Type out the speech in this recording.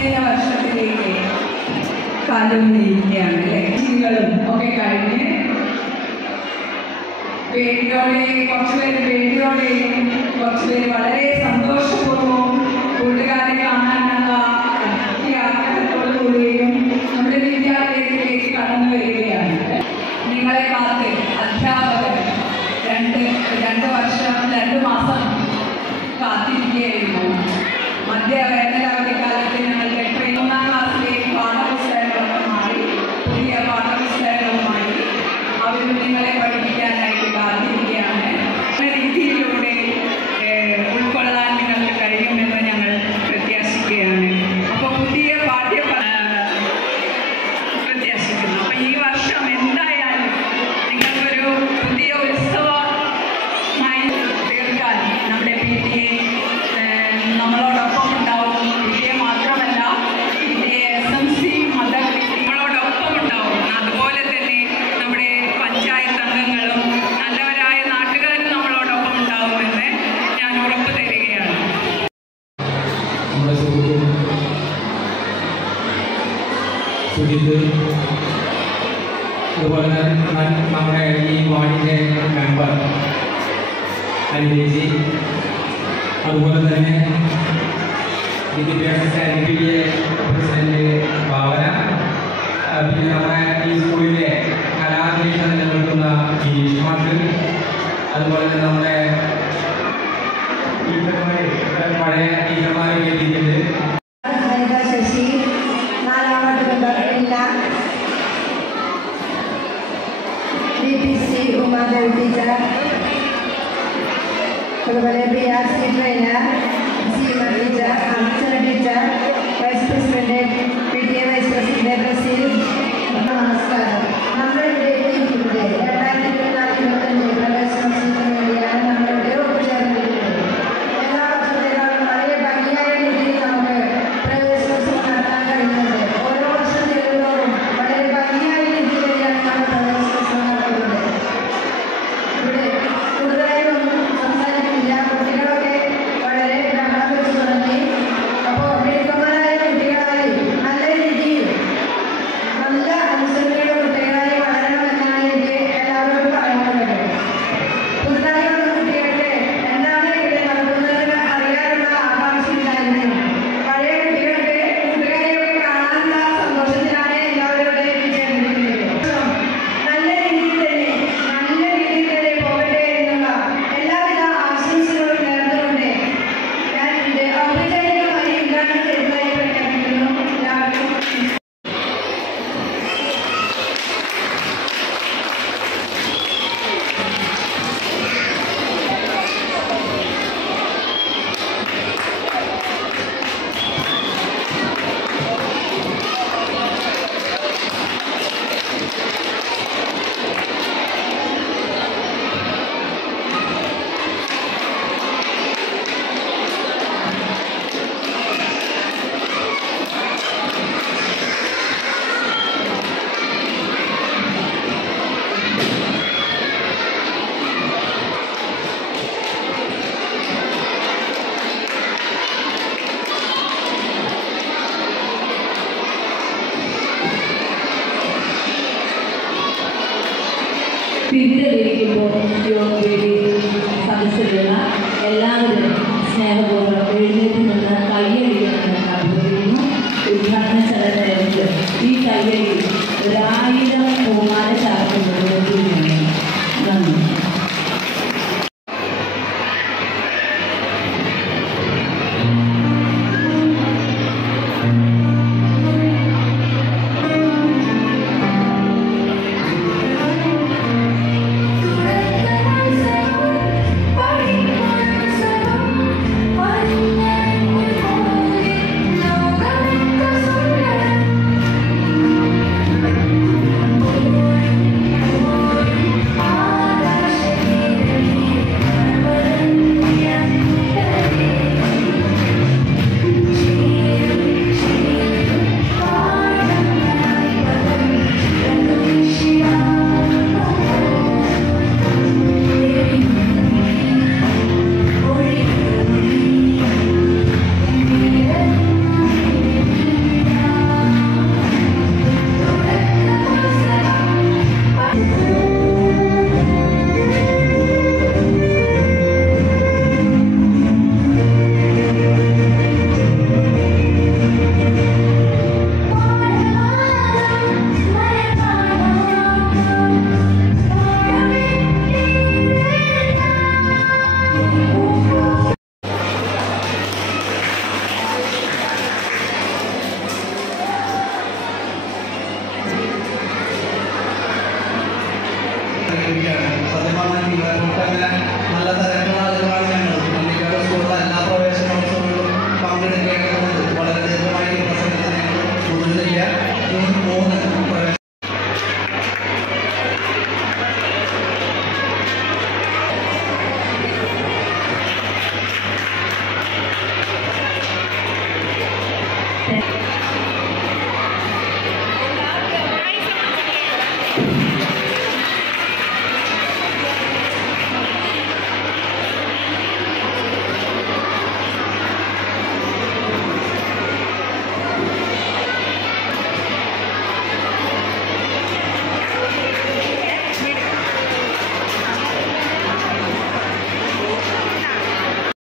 17 വർഷത്തിലേക്ക് കാലൊന്നിരിക്കുകയാണ് അല്ലേ? ജീവികളും ഒക്കെ കഴിഞ്ഞ് പേടിയോടെ കുറച്ചുപേര് പേടിയോടെയും കുറച്ചുപേര് വളരെ സന്തോഷപൂർവ്വവും കൂട്ടുകാരെ കാണാനുള്ള ആഗ്രഹത്തോടുകൂടിയും നമ്മുടെ വിദ്യാലയത്തിലേക്ക് കടന്നു വരികയാണ്. നിങ്ങളെ കാത്ത് അധ്യാപകർ രണ്ട് മാസം കാത്തിരിക്കുകയായിരുന്നു. വേനലവധിക്കാലത്ത് ഞങ്ങളുടെ 3ാം ക്ലാസ്സിലേക്ക് പാഠപുസ്തകങ്ങളൊക്കെ മാറി പുതിയ പാഠപുസ്തകങ്ങളുമായി അവരും നിങ്ങളെ പഠിപ്പിക്കാനായിട്ട് കാത്തിരിക്കുകയാണ്. രീതിയിലൂടെ ഉൾക്കൊള്ളാൻ നിങ്ങൾക്ക് കഴിയുമെന്ന് ഞങ്ങൾ പ്രത്യാശിക്കുകയാണ്. അപ്പോൾ പുതിയ പ്രത്യാശിക്കുന്നു. അപ്പോൾ ഈ വർഷം എന്തായാലും നിങ്ങൾക്കൊരു പുതിയ ഉത്സവമായി തീർക്കാൻ നമ്മുടെ PTA നമ്മളോടൊപ്പം ഉണ്ടാവും. PTA മാത്രമല്ല, PTA SMC നമ്മളോടൊപ്പം ഉണ്ടാവും. അതുപോലെ തന്നെ നമ്മുടെ പഞ്ചായത്ത് അംഗങ്ങളും നല്ലവരായ നാട്ടുകാരും നമ്മളോടൊപ്പം ഉണ്ടാവുമെന്ന് ഞാൻ ഉറപ്പ് തരികയാണ്. അതുപോലെ നമ്മുടെ ഈ വാർഡിൻ്റെ മെമ്പർ അനിലേജി, അതുപോലെ തന്നെ വിദ്യാഭ്യാസ സ്റ്റാൻഡിലെ പ്രസിഡന്റ് ഭാവന, പിന്നെ നമ്മുടെ ഈ സ്കൂളിലെ കലാനിരീക്ഷണം നിലനിർത്തുന്ന ഗിരീഷ് മാർക്ക്, അതുപോലെ തന്നെ നമ്മുടെ പഴയ ടീച്ചർമാരൊക്കെ എത്തിയിട്ടുണ്ട്. അതുപോലെ PRC trainer, Seema teacher, Archana teacher, vice president, PTA vice president ബ്രസീൽ, നമസ്കാരം. നമ്മളിവിടെ എത്തിയിട്ടുണ്ട് 2024-25 പ്രവേശനോത്സവത്തിന് വേണ്ടിയാണ് നമ്മളിവിടെ ഒത്തുചേർന്നിരിക്കുന്നത്. എല്ലാ വർഷത്തേക്കാളും വളരെ ഭംഗിയായ രീതിയിൽ നമുക്ക് പ്രവേശനോത്സവം നടത്താൻ കഴിയുന്നത്. ഓരോ വർഷം ചെല്ലുന്നതോറും വളരെ ഭംഗിയായ രീതിയിൽ തന്നെയാണ് നമ്മൾ പ്രവേശനോത്സവം നടത്തുന്നത്. ഇവിടെ കൂടുതലായൊന്നും സംസാരിക്കുന്നില്ല. കുട്ടികളൊക്കെ വളരെ ബഹളം വെച്ച് തുടങ്ങി. അപ്പോൾ മിടുക്കന്മാരായ കുട്ടികളായി നല്ല രീതിയിൽ നല്ല അനുസരണയുള്ള കുട്ടികളായി വളരണമെന്നാണ് എനിക്ക് എല്ലാവരോടും പറയാനുള്ളത്. പുതുതായി വന്ന കുട്ടികൾക്ക് എന്താണ് ഇവിടെ നടക്കുന്നതെന്ന് അറിയാനുള്ള ആകാംക്ഷയില്ലായിരുന്നു. പഴയ കുട്ടികൾക്ക് കൂട്ടുകാരെയൊക്കെ കാണാനുള്ള സന്തോഷത്തിലാണ് എല്ലാവരും ഇവിടെ എത്തിച്ചേർന്നിരിക്കുന്നത്. നല്ല രീതിയിൽ തന്നെ പോകട്ടെ എന്നുള്ള എല്ലാവിധ ആശംസകളും നേർന്നുകൊണ്ട് ഞാൻ ഇത് ഔപചാരികമായി ഉദ്ഘാടനം ചെയ്തതായി പ്രഖ്യാപിക്കുന്നു. എല്ലാവർക്കും പിന്നിലിരിക്കുമ്പോൾ ഏറ്റവും വേണ്ടി സദസ്സിലുള്ള എല്ലാവരും സ്നേഹപൂർവ്വം എഴുന്നേറ്റ് നിന്ന് കയ്യടിക്കണമെന്ന് അഭ്യർത്ഥിക്കുന്നു. ഉദ്ഘാടന ചടങ്ങിലേക്ക് ഈ കയ്യടി 1000 ബഹുമാന